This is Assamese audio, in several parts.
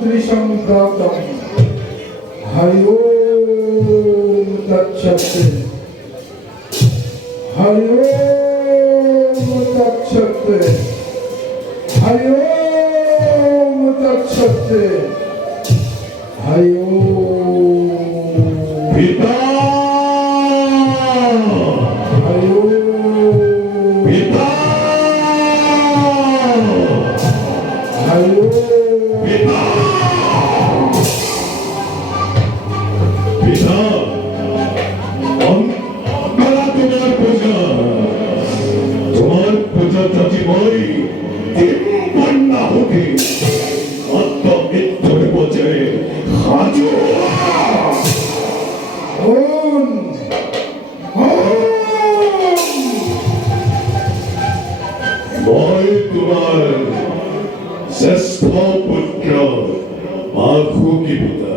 त्रिसंप्राप्तम् हरि ओम तत्सत् हरि ओम तत्सत् हरि ओम तत्सत् हरि ओम पिता हरि ओम पिता हरि ओम पिता पिता অন্তরা তোমার পূজা চাচিময় তিনবন্যা হতে আত্মমৃত্যুর বোঝে হাজু ओम মই তোমার শ্রেষ্ঠ পুত্র আখুকি পিতা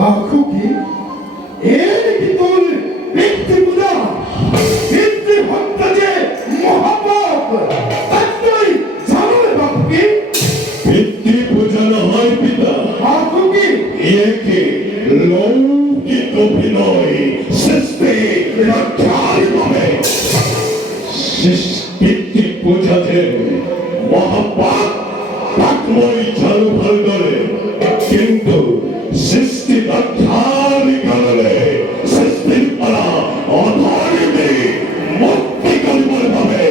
आँखों की एक तोल व्यक्ति बुला व्यक्ति भक्त जे महापाप तत्वई जाने बाप की পিতৃ পূজা নহয় পিতা आँखों की একে লৌকিক অভিনয় সৃষ্টি রক্ষার ভাবে পিতৃ পূজাতে মহাপাপ পাকময় চালু ভাল করে কিন্তু সৃষ্টি রক্ষার কারণে সৃষ্টির পালা অধর্মে মুক্তি করিবার ভাবে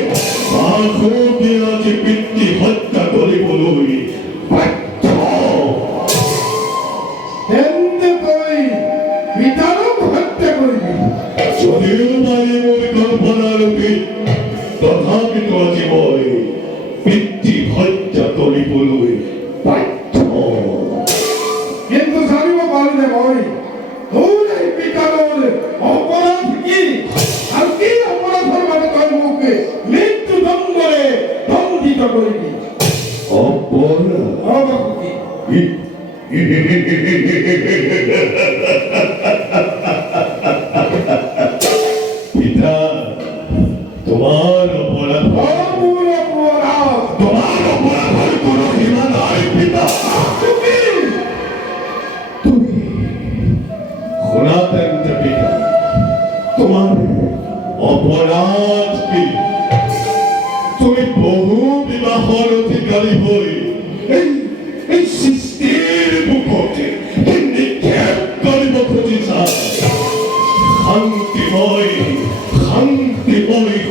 আখুকি আজি পিতৃ হত্যা করিবলৈ বাধ্য तेंदे कोई पितारों को हत्या करेगी যদিও নাই মোৰ কল্পনাৰ পিত তথাপিতো আজি মই পিতৃ হত্যা কৰিবলৈ বাধ্য किंतु सारी वो बाल ने बोली तूने पितारों अपराध की अति अपराध पर कोई मुके मृत्यु दंड करे दंडित करेगी অপরাধ आँखों की পিতা তোমার অপরাধ पूरा पूरा তোমার অপরাধের কোনো সীমা নাই পিতা তুমি শোনাতেন যে পিতা তোমার অপরাধ কি তুমি বহু বিবাহৰ অধিকাৰী হৈ এই সৃষ্টিৰ বুকতে নিক্ষেপ কৰিব খুজিছা শান্তিময়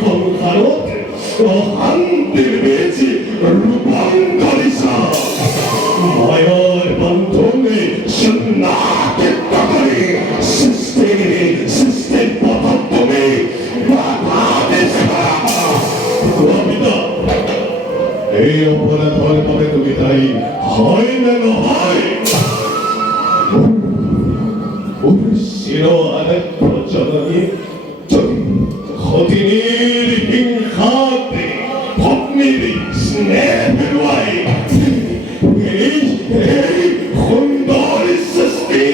সংসাৰত অশান্তিৰ বীজ ৰোপণ কৰিছা মায়াৰ বন্ধনে চিহ্নিত কৰি সৃষ্টিৰ পথত তুমি বাধা দিছা পিতা এই অপৰাধৰ বাবে তুমি দায়ী হয় নে নহয় চিৰ আদিত্য জননী যদি সতিনীৰ হিংসাতে ভগ্নীৰ স্নেহ হেৰুৱাই এই সুন্দৰ সৃষ্টি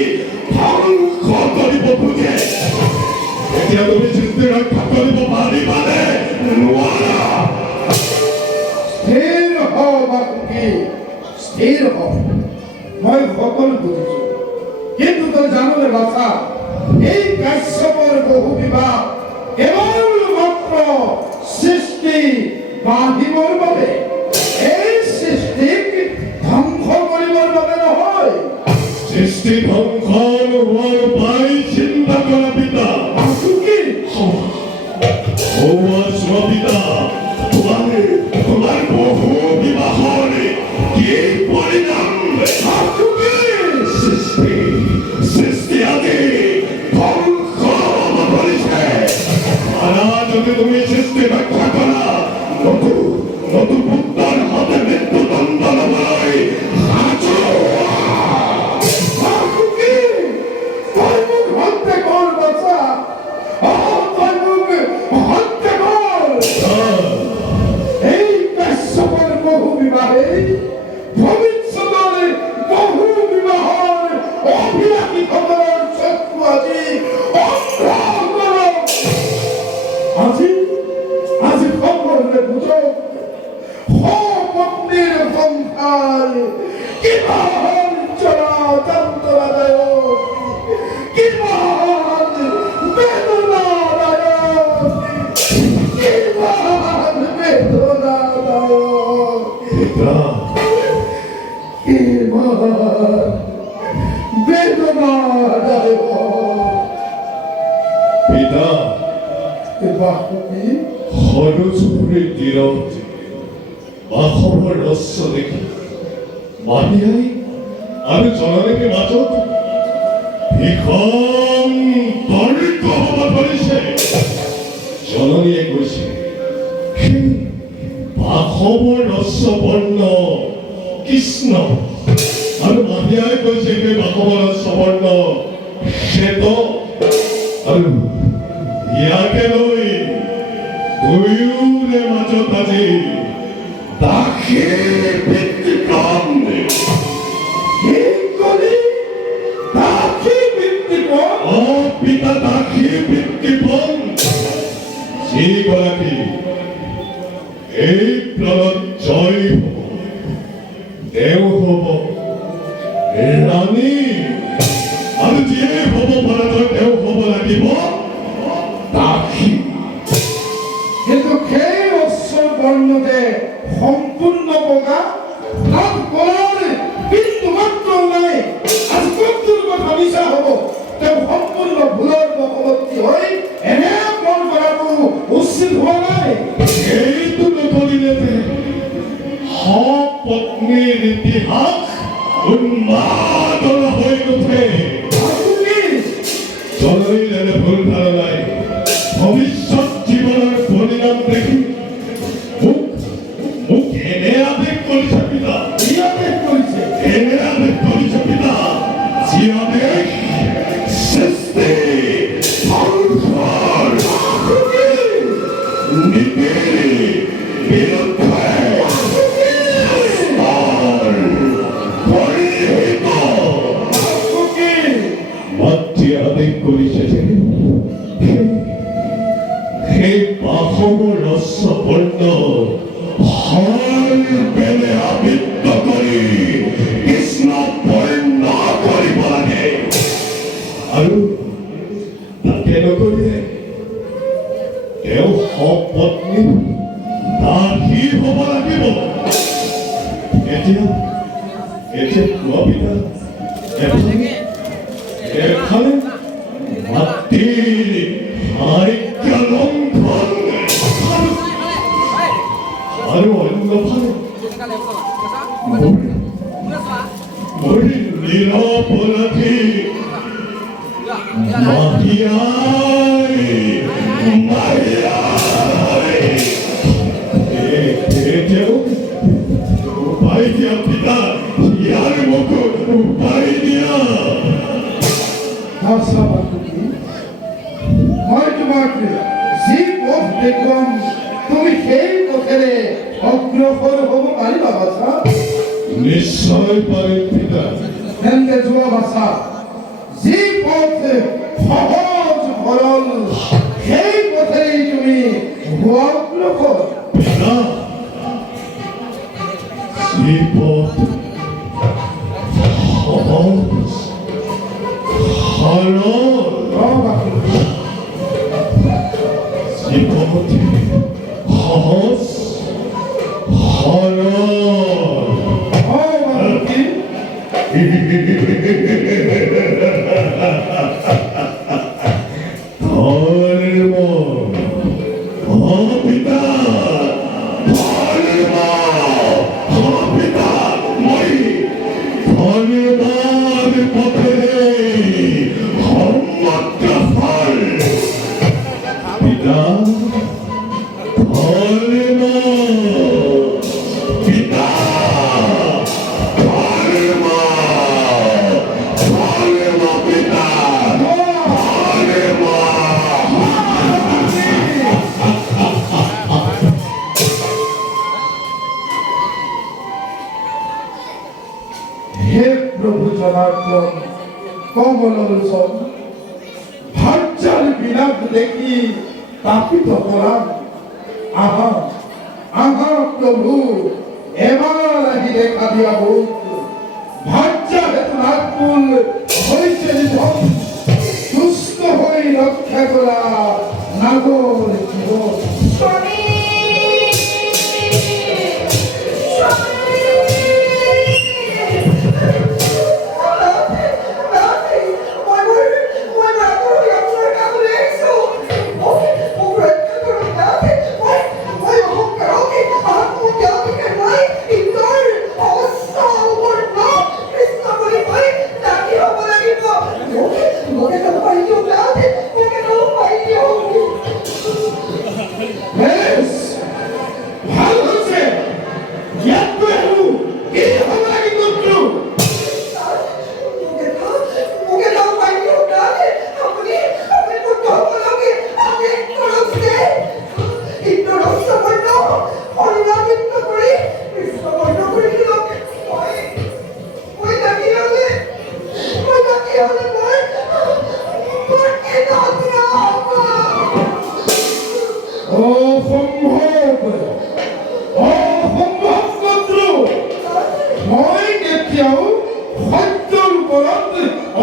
ধ্বংস কৰিব খোজে এতিয়া তুমি সৃষ্টি ৰক্ষা কৰিব পাৰিবানে নোৱাৰা स्थिर हो बाकी स्थिर हो मैं সকল বুঝিছো কিন্তু তো জানলে বাছা এই কাশ্যপৰ বহু বিবাহ কেৱল মাত্ৰ সৃষ্টি বাঢ়িবৰ বাবে এই সৃষ্টিক ধ্বংস কৰিবৰ বাবে নহয় সৃষ্টি ধ্বংস নোহোৱাৰ উপায় চিন্তা কৰা পিতা আঁচুকি পিতা তোমার বহু বিবাহর কি পরিণাম সৃষ্টি আদি ধ্বংস করেছে যদি তুমি সৃষ্টি রক্ষা করা নতুন পুত্র হাতে মৃত্যুদণ্ড লবলৈ বাসুকি সৰুচুবুৰীৰ তীৰত বাসৱৰ ৰস্য দেখি মাটিয়াই আৰু জননীৰ মাজত ভীষণ তৰ্ক হ'ব ধৰিছে। জননীয়ে কৈছে, সেই বাসৱৰ ৰস্য বৰ্ণ কৃষ্ণ, আৰু মাটিয়াই কৈছে সেই বাসৱৰ ৰস্য বৰ্ণ শ্বেত। আৰু ইয়াকে লৈ দুয়োৰে মাজত আজি দাসীৰ ব্যতিক্ৰম। পিতা দাসীৰ ব্যতিক্ৰম। যিগৰাকী এই প্ৰণত জয় হ'ব, তেওঁ হ'ব ৰাণী, আৰু যিয়ে হ'ব ভাৰতৰ তেওঁ হ'ব লাগিব দাসী। কিন্তু সেই অশ্বৰ বৰ্ণতে সম্পূৰ্ণ বগা, তাত কলাৰ বিন্দু মাত্ৰ নাই। আজি কোনটোৰ কথা মিছা হ'ব? তেওঁ সম্পূৰ্ণ ভুলৰ বশৱৰ্তী হৈ এনে মন কৰাটো উচিত হোৱা নাই। এইটো নকৰিলে সপত্নীৰ ইতিহাস উন্মাদন হৈ নুঠে। জননীৰ এনে ভুল ধাৰণাই ভৱিষ্যত জীৱনৰ পৰিণাম দেখি মোক এনে আদেশ কৰিছে পিতা। কি আদেশ কৰিছে? এনে আদেশ কৰিছে পিতা, যি আদেশ সৃষ্টি ধ্বংসৰ নীতিৰ বিৰুদ্ধে পৰিহিত। মাতৃ আদেশ কৰিছে যে সেই বাসৱৰ ৰস্য বৰ্ণ বেলে আবৃত্ত কৰি কৃষ্ণ বৰ্ণ কৰিব লাগে। আৰু তাকে নকৰিলে তেওঁ সপত্নী দাসী হ'ব লাগিব। এতিয়া কোৱা পিতা, এফালে মাতৃৰ আজ্ঞা লংঘন আৰু অন্যফালে মোৰ নিৰপৰাধী উপায় দিয়া পিতা, ইয়াৰ মোক উপায় দিয়া। মই তোমাক যি পথ দেখুৱাম তুমি সেই পথেৰে অগ্ৰসৰ হ'ব পাৰিবা বাছা? নিশ্চয় পাৰিম পিতা। তেন্তে যোৱা বাছা, যি পথ সহজ সৰল সেই পথেৰেই তুমি হোৱা অগ্ৰসৰ। পিতা, যি পথ সহজ সৰল, যি পথ সহজ সৰল ধৰ্ম, পিতা ধৰ্ম, পিতা মই ধৰ্মৰ পথেৰে অগ্ৰসৰ। পিতা ধৰ্ম, পিতা ধৰ্ম, পিতা ধৰ্ম। হে প্ৰভু জনাৰ্দন কমলোচন, ভাৰ্যাৰ বিলাপ দেখি তাপিত কৰাম। আহা আহা প্ৰভু, এবাৰ আহি দেখা দিয়া ভোট। ভাৰ্যা হেতু নাগপুৰ হৈছে নিধন, দুষ্ট হৈ ৰক্ষা কৰা নাগৰ জীৱন। স্বামী মই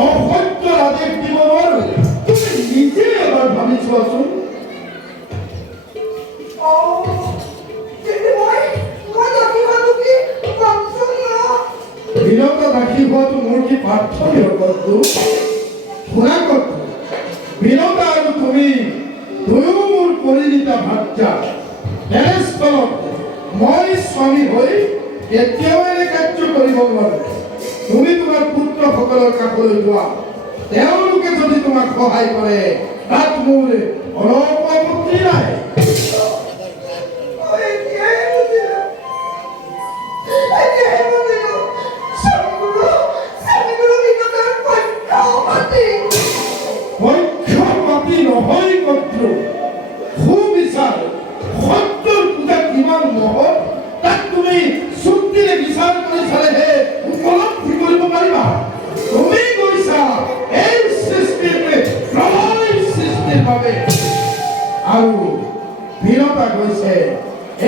অসত্য আদেশ দিব নোৱাৰো তুমি নিজে এবাৰ ভাবি চোৱাচোন বিনতা দাসী হোৱাটো মোৰ কি প্ৰাৰ্থনীয় কৰ্তব্য শুনা কৰ্তব্য বিনতা আৰু তুমি দুয়ো মোৰ পৰিণীতা ভাৰ্যা তেনেস্থলত মই স্বামী হৈ কেতিয়াও এনে কাৰ্য কৰিব নোৱাৰো তুমি তোমাৰ পুত্ৰসকলৰ কাষলৈ যোৱা তেওঁলোকে যদি তোমাক সহায় কৰে তাত মোৰ অলপ আপত্তি নাই পক্ষপাতি নহয় কৰ্তৃ সুবিচাৰ সত্যৰ পূজা কিমান মহৎ তাক তুমি চুক্তিৰে বিচাৰ কৰি চালেহে উপলব্ধি কৰিব পাৰিবা তুমি কৈছা এই সৃষ্টিৰ প্ৰলয় সৃষ্টিৰ বাবে আৰু বিনতা কৈছে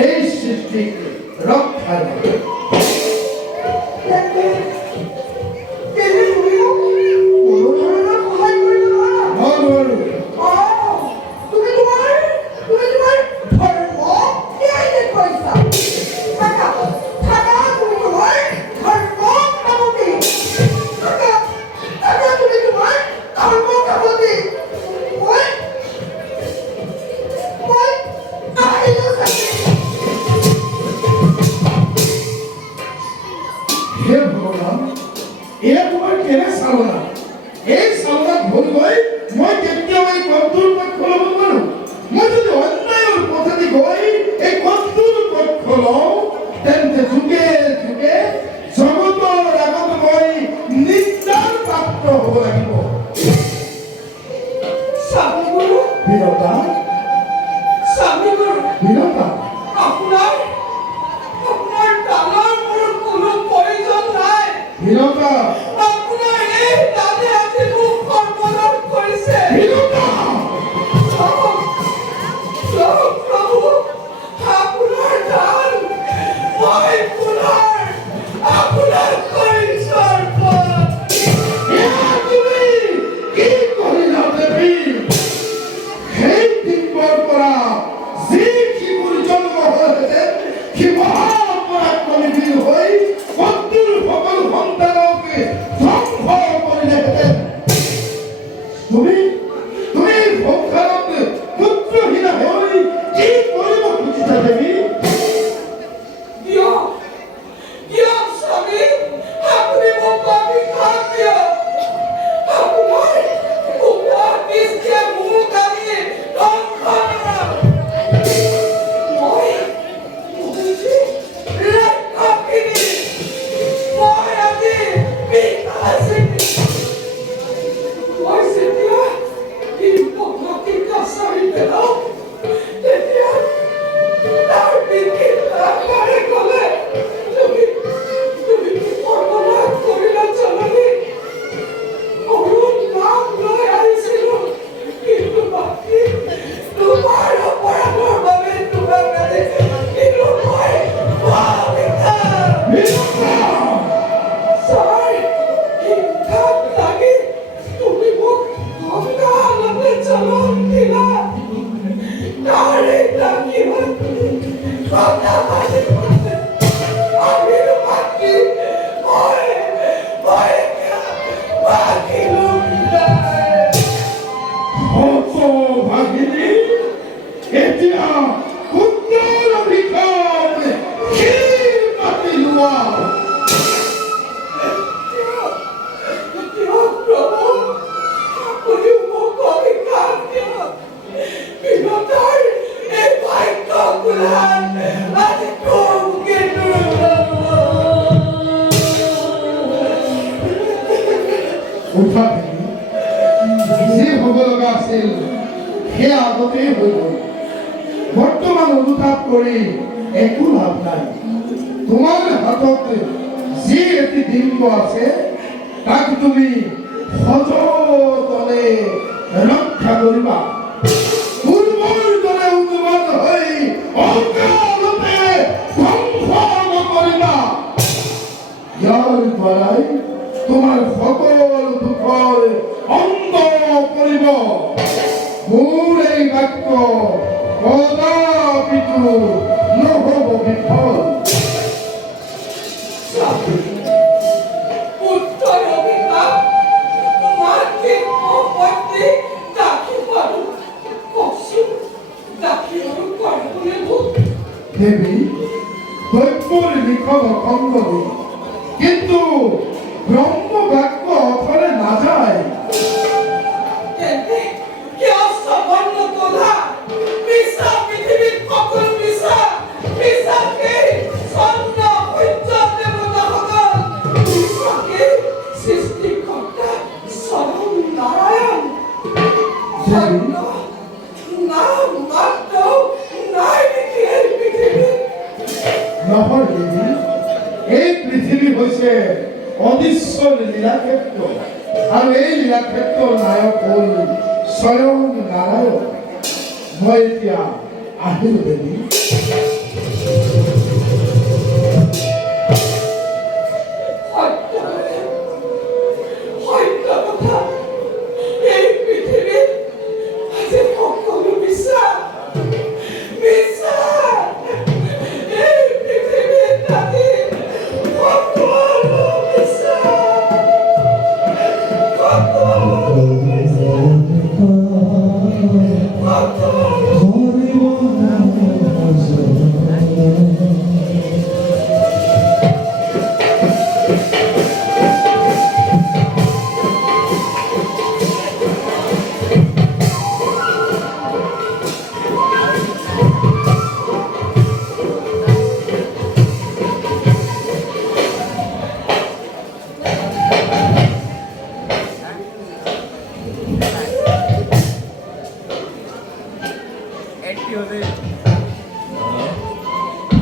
এই সৃষ্টিক ৰক্ষাৰ বাবে হে ভগৱান এয়া তোমাৰ কেনে চালনা এই চালনাত ভুল গৈ মই কেতিয়াও এই কৰ্তৃৰ পক্ষ ল'ব নোৱাৰো মই যদি অন্যায়ৰ পথেদি গৈ এই কৰ্তৃৰ পক্ষ লওঁ তেন্তে যুগে যুগে জগতৰ আগত মই নিন্দাৰ পাত্ৰ হ'ব লাগিব বিনতা বিনতা বিনতা বিনতা কি কৰিলা দেৱী সেই দিনবৰ পৰা যি শিশুৰ জন্ম হলহেঁতেন সি মহাপৰাক্ৰমী বীৰ হৈ কৰ্তৃৰ সকলো সন্তানক ধ্বংস কৰিলেহেঁতেন তুমি সংসাৰত পুত্ৰহীনা হৈ কি কৰিব খুজিছা দেৱী যি হ'ব লগা আছিল সেয়া আগতেই হৈ গ'ল বৰ্তমান অনুতাপ কৰি একো লাভ নাই তোমাৰ হাতত যি এটি ডিম্ব আছে তাক তুমি সযতনে ৰক্ষা কৰিবা পূৰ্বৰ দৰে উন্মাদ হৈ অকালতে ধ্বংস নকৰিবা ইয়াৰ দ্বাৰাই তোমাৰ সকলো অঙ্গ কৰিব মোৰ এই বাক্য কদাপিতো নহব বিফল উত্তর অভিশাপ মাকে অপত্তি দাখিবারু কসু দাখিবারু করবলে ভূত দেবী দৈত্যর লিখন খণ্ডবী কিন্তু ব্রহ্ম বাক্য অথরে না যায় কেনে কে অসবর্ণ তোলা মিশা পৃথিবীর সকল মিশাকে সন্ন উচ্চ দেবতা হগল মিশাকে সৃষ্টিকর্তা স্বয়ং নারায়ণ সন্ন নাম মাত্র নাই দেখি এই পৃথিবী নহয় দেবী এই পৃথিৱী হৈছে অদৃশ্য লীলাক্ষেত্ৰ আৰু এই লীলাক্ষেত্ৰৰ নায়ক হ'ল স্বয়ং নাৰায়ণ মই এতিয়া আহিলো দেবী হয়তো কথা এই পৃথিবীত আজি সকলো মিছা এই পৃথিবীত আজি সকলো মিছা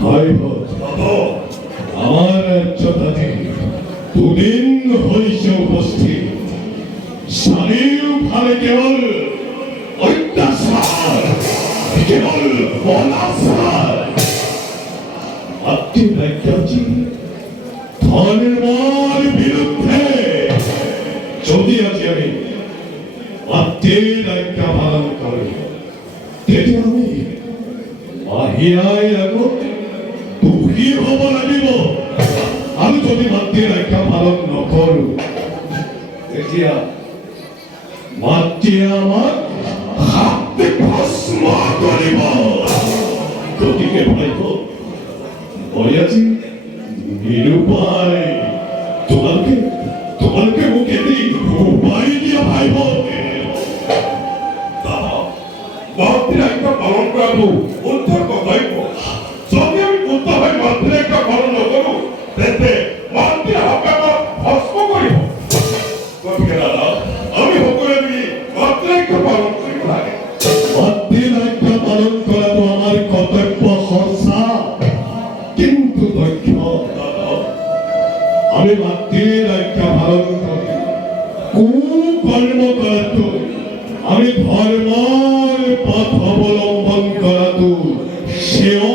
ভাই বাবা আমার রাজ্যটাতে দুদিন হয়েছে উপস্থিত চাৰিওফালে কেৱল অত্যাচাৰ কেৱল অনাচাৰ মাতৃ ৰাজ্যটি ধৰ্মৰ বিৰুদ্ধে যদি আজি আমি মাতৃ ৰাজ্য পালন কৰোঁ তেতিয়া আমি বাহিৰাৰ আগত দুখী হ'ব লাগিব আৰু যদি মাতৃ ৰক্ষা পালন নকৰোঁ তেতিয়া মাতৃয়ে আমাক হাতে ভস্ম কৰিব গতিকে ভাইব মই আজি নিৰুপায় তোমালোকে মোক এটি উপায় দিয়া ভাইব মাতৃ একটা পালন কৰাবো উদ্ধাৰ কৰ্তব্য যদি আমি বুদ্ধ হয়ে মাতৃ একটা পালন নকৰো তেন্তে মাতৃ হাতে ভস্ম কৰিব গতিকে দাদা আমি সকলোৱে মিলি মাতৃ একটা পালন কৰিব লাগে মাতৃ ৰক্ষা পালন কৰাটো আমাৰ কৰ্তব্য সঁচা কিন্তু দক্ষ আমি মাতৃ ৰক্ষা পালন কৰি কুকৰ্ম কৰাটো আমি ধৰ্মৰ পথ অৱলম্বন কৰাটো সেও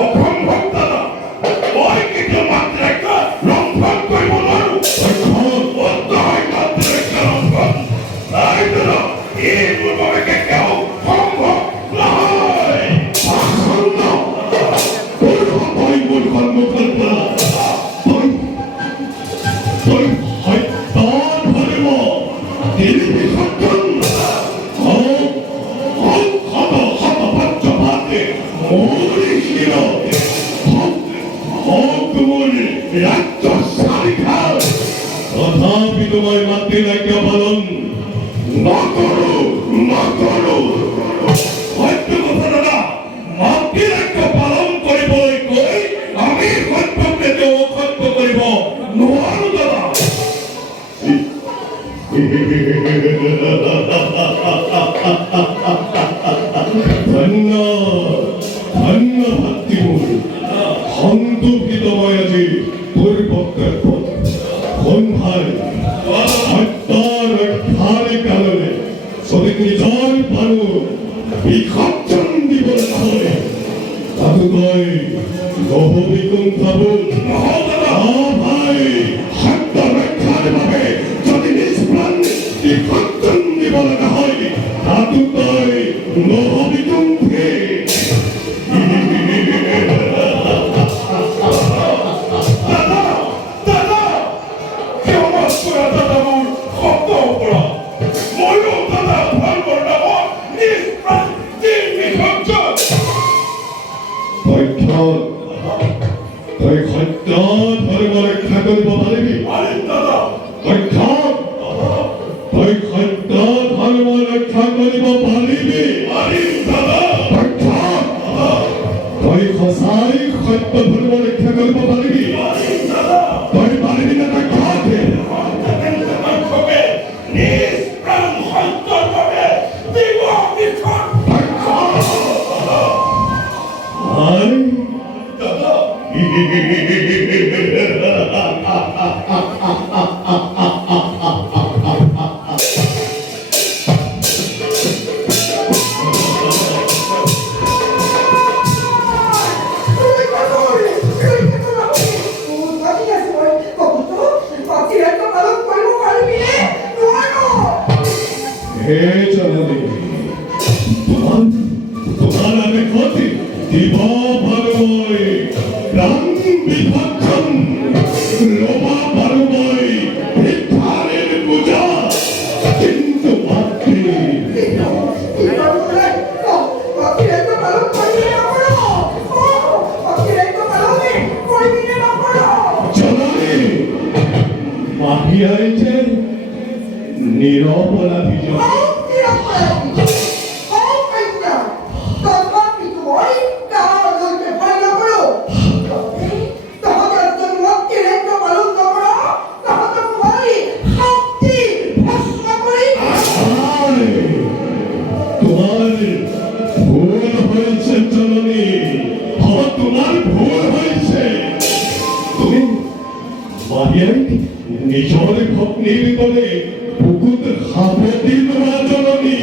অসম্ভৱ দাদা মই কেতিয়াও মাতৃ একটা লংঘন কৰিব নোৱাৰো বদ্ধ হৈ মাতৃ একটা লংঘন নাই দাদা এইটোৰ বাবে কেতিয়াও সম্ভৱ নহয় তই মোৰ সন্মুখৰ পৰা তই সত্য ধৰিব তথাপিতো মই মাতৃ ৰাজ্য পালন নকৰো সত্য কথা দাদা মাতৃ ৰাজ্য পালন কৰিবলৈ গৈ আমি সত্যক কেতিয়াও অসত্য কৰিব নোৱাৰো দাদা ধন্য ভাতৃবোৰ সন্তোষিত মই আজি তোৰ বক্তব্যত সন্ধান সত্য ৰক্ষাৰ কাৰণে যদি নিজৰ মানুহ বিসৰ্জন দিবলৈ নহয় তাতো তই নহবি কুণ্ঠাবোধ নহয় দাদা ভাই সত্য ৰক্ষাৰ বাবে যদি নিষ্প্ৰাণ 이 걱정 이번에 하이 나도 너의 너비 동태 কেমন করে দাদা মোর শব্দ পড়া ময়ো দাদা ভাল বললাম নিজ প্রাণ তিন বিসর্জন তই সত্য ধৰ্ম ৰক্ষা কৰিব পাৰিবি আৰে দাদা তই সত্য ধৰ্ম ৰক্ষা কৰিব পাৰিবি আৰে দাদা তই সঁচাই সত্য ধৰ্ম ৰক্ষা কৰিব পাৰিবি আৰে দাদা তই পাৰিবি না তই মানুষকে নিজ প্রাণ সত্যর ভাবে দিব বিসর্জন দাদা হে জননী তোমার আমি ক্ষতি দিব ভারময় প্রাণ বিভক্ষণ লোভা ভারময় ভিক্ষারের পূজা কিন্তু মাতৃ জননী মাহিয়াইছে নিরপরাধী জন তোমার ভুল হয়েছে জননী তোমার ভুল হয়েছে তুমি মারিয়াই নিজের ভগ্নির করে বুকুত হাবতি তোমার জননী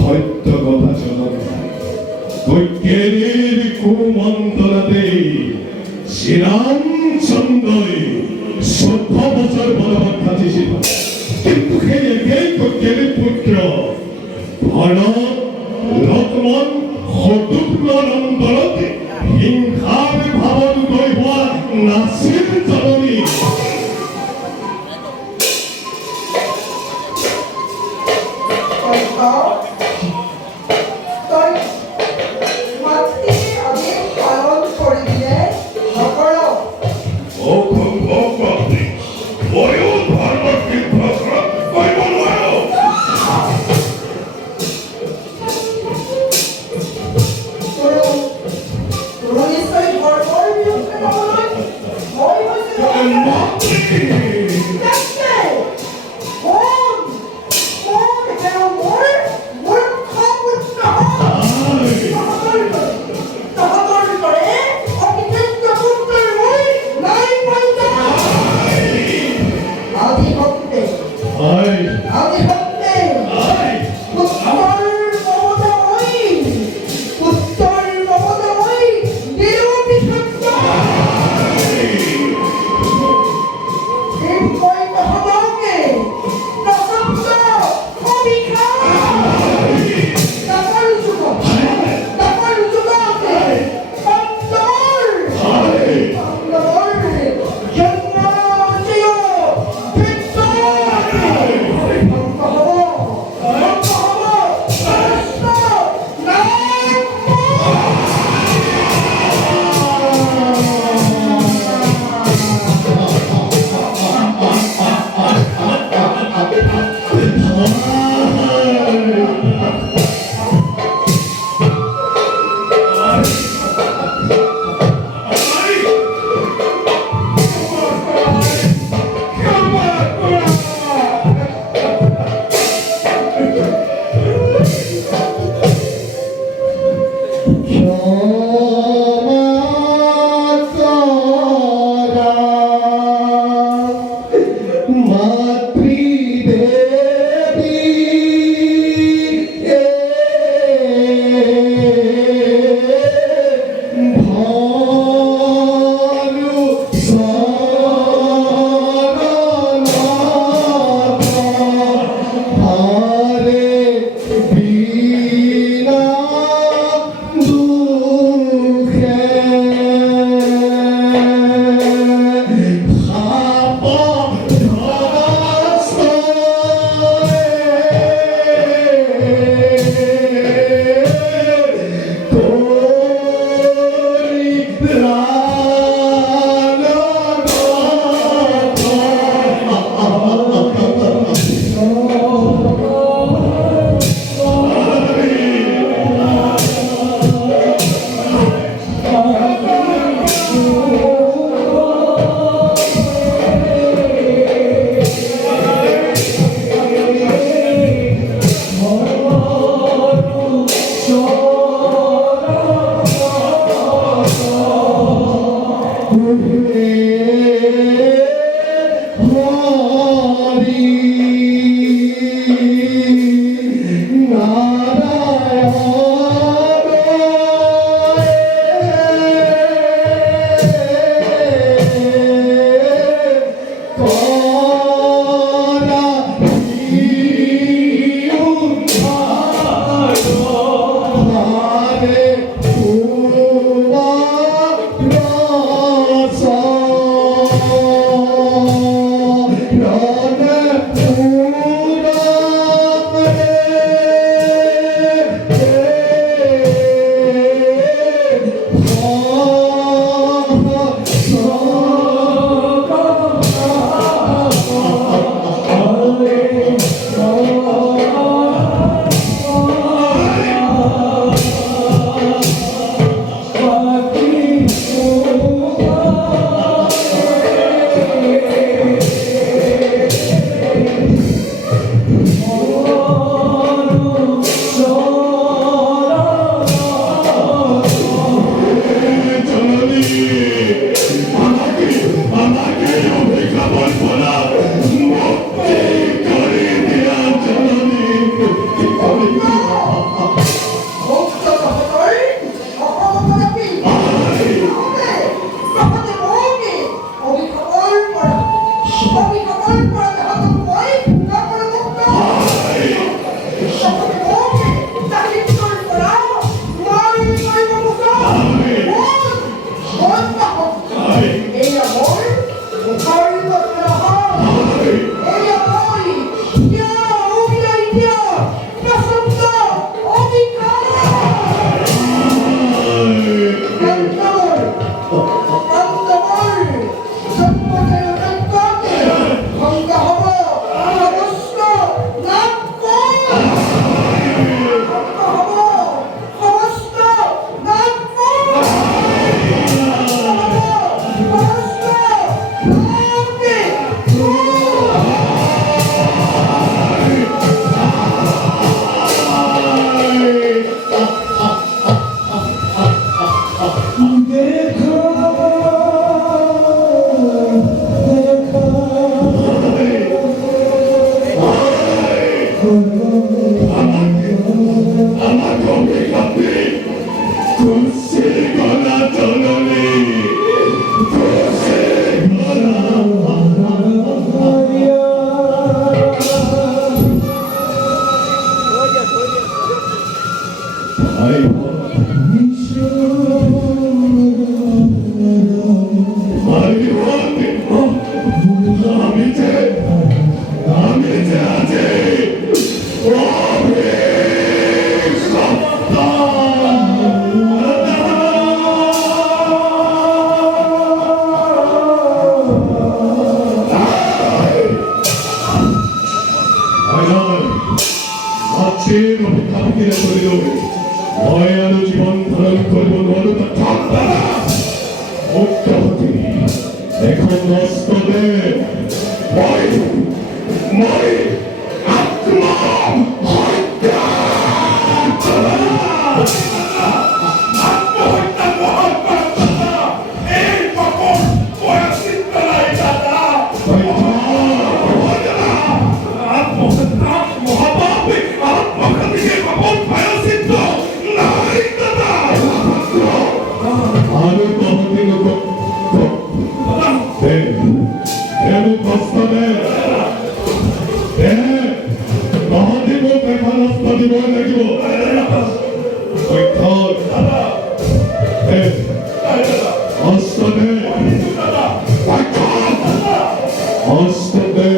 সত্য কথা জননী কৈকেয়ীৰ কুমন্ত্ৰতে শ্ৰীৰামচন্দ্ৰই 14 বছৰ বনবাস কাটিছিল কিন্তু সেই একেই কৈকেয়ীৰ পুত্ৰ ভৰত লক্ষ্মণ শত্ৰুঘ্নৰ অন্তৰতে হিংসাৰ ভাৱত গৈ হোৱা নাছিল জননী পাপি খুশি গলা জননী খুশি গলা ভাই আমি যে আছি মাতৃর অভিজ্ঞাপীরা করিল ভয়ালু জীবন ধারণ করব নরতা ঠান্ডা মুক্ত হতে এখন নষ্টদে মই মই আত্মা হত্যা আত্মহত্যা মহাপাপ দাদা এই পাপর বয়সিত নাই দাদা আত্মহত্যা মহাপাপ আত্মঘাতী পাপর বয়সিত নাই দাদা আরো কহদিন এমন কষ্ট দে কহদিব দেখা রাস্তা দিব লাগিব অস্ত দে অস্ত দে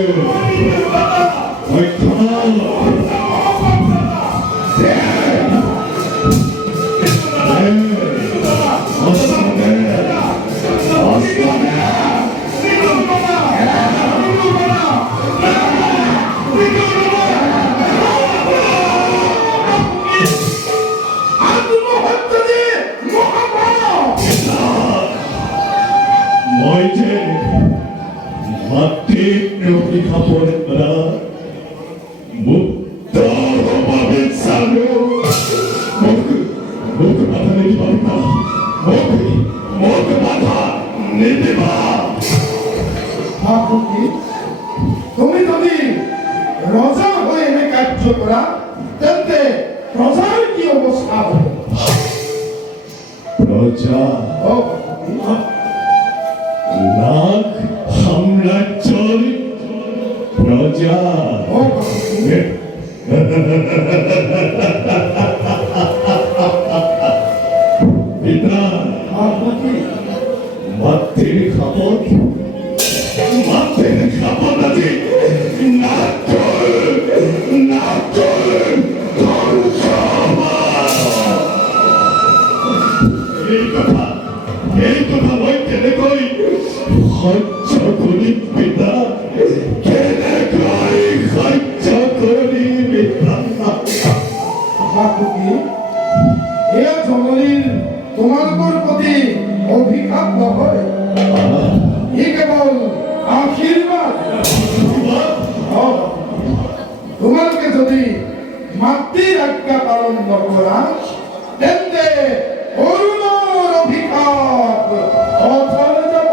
মই যে মাতৃ অভিখাপন করা মুক্ত হবা বিচাৰো মোক বাধা নিদিবা মোক বাধা নিদিবা ভাবুকি তুমি যদি রজা হয়ে এনে কার্য করা তেন্তে প্রজার কি অবস্থা হবে প্রজা ও ভাবুকি, লাখ সাম্ৰাজ্যৰ প্ৰজা ও ভাবুকি, পিতা ভাবুকি, মাতৃৰ খাপত আজি এই কথা মই কেনেকৈ সহ্য কৰি পিতা কেনেকৈ সহ্য কৰি পিতা ভাবুকি, এয়া জননীৰ তোমালোকৰ প্ৰতি অভিশাপ নহয়, ই কেৱল আশীৰ্বাদ। তোমালোকে যদি মাতৃৰ আজ্ঞা পালন নকৰা তেন্তে অৰুণৰ অভিশাপ অথলে যাব।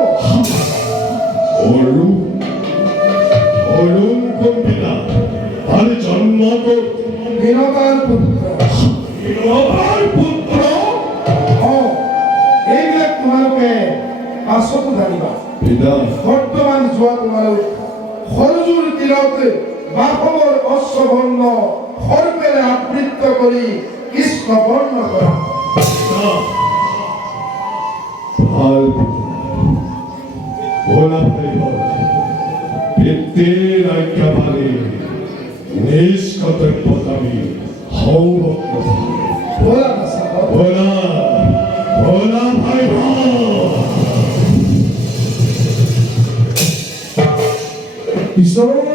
অৰুণ কোন পিতা আৰু জন্ম ক'ত বিনতাৰ পুত্ৰ। পুত্ৰ এইবিলাক তোমালোকে পাছতো জানিবা। পিতা বৰ্তমান যোৱা তোমালোক সৰজুৰ তীৰত বাসৱৰ অশ্ববৰ্ণ সৰ্পেৰে আবৃত্ত কৰি কৃষ্ণ বৰ্ণ কৰা। ভাল ভোলা ভাই পিতৃৰ আজ্ঞা মানি নিজ কৰ্তব্যত আমি সংৰক্ষণ বলা নাচাব। ভোলা ভাই ঈশ্বৰ